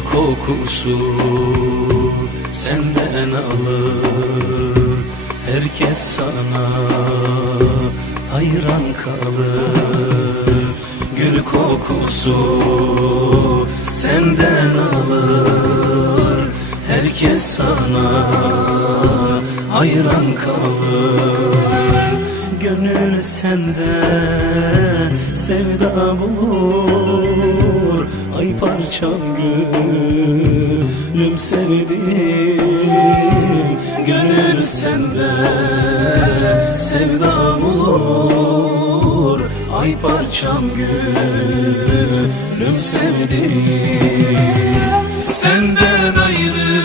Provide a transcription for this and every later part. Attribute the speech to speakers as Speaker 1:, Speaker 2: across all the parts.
Speaker 1: kokusu senden alır. Herkes sana hayran kalır. Gül kokusu senden alır. Herkes sana hayran kalır Gönül sende sevda bulur. Ay parçam gülüm sevdiğim Gönül sende sevda bulur. Ay parçam gülüm sevdiğim Senden ayrı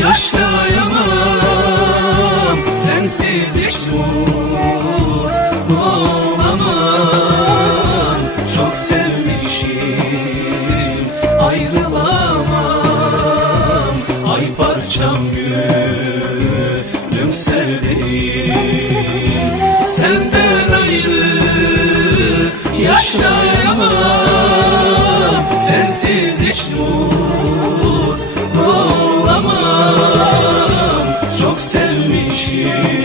Speaker 1: yaşayamam Sensiz hiç mutlu olamam Çok sevmişim ayrılamam. Ay parçam gülüm sevdiğim. Senden ayrı yaşayamam. Sensiz hiç mutlu olamam. Çok sevmişim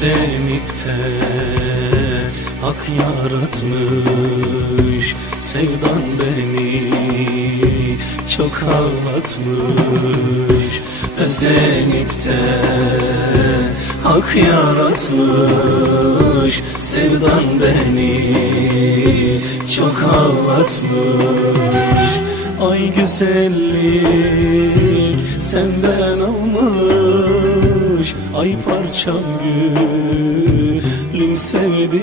Speaker 1: De hak yaratmış Sevdan beni çok ağlatmış Özenip de hak yaratmış Sevdan beni çok ağlatmış Ay güzellik senden almış Ay parçam gülüm sevdim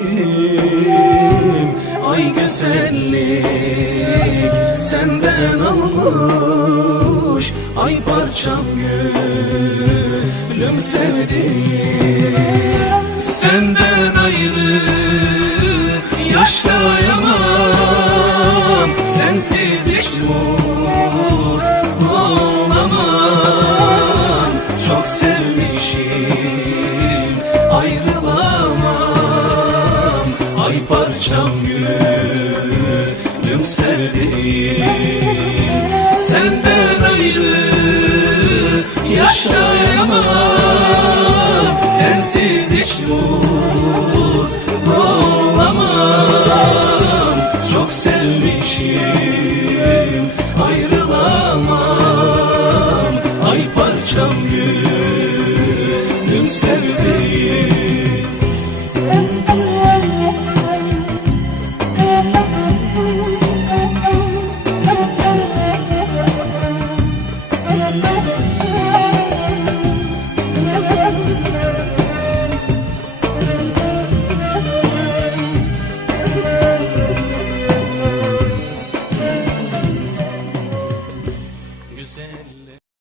Speaker 1: Ay güzellik senden almış. Ay parçam gülüm sevdim Senden ayrı yaşayamam. Sensiz hiç mutlu olamam. Çok sevmişim ayrılamam. Ay parçam gülüm sevdiğim Senden ayrı yaşayamam. Sensiz hiç mutlu olamam. Çok sevmişim gülüm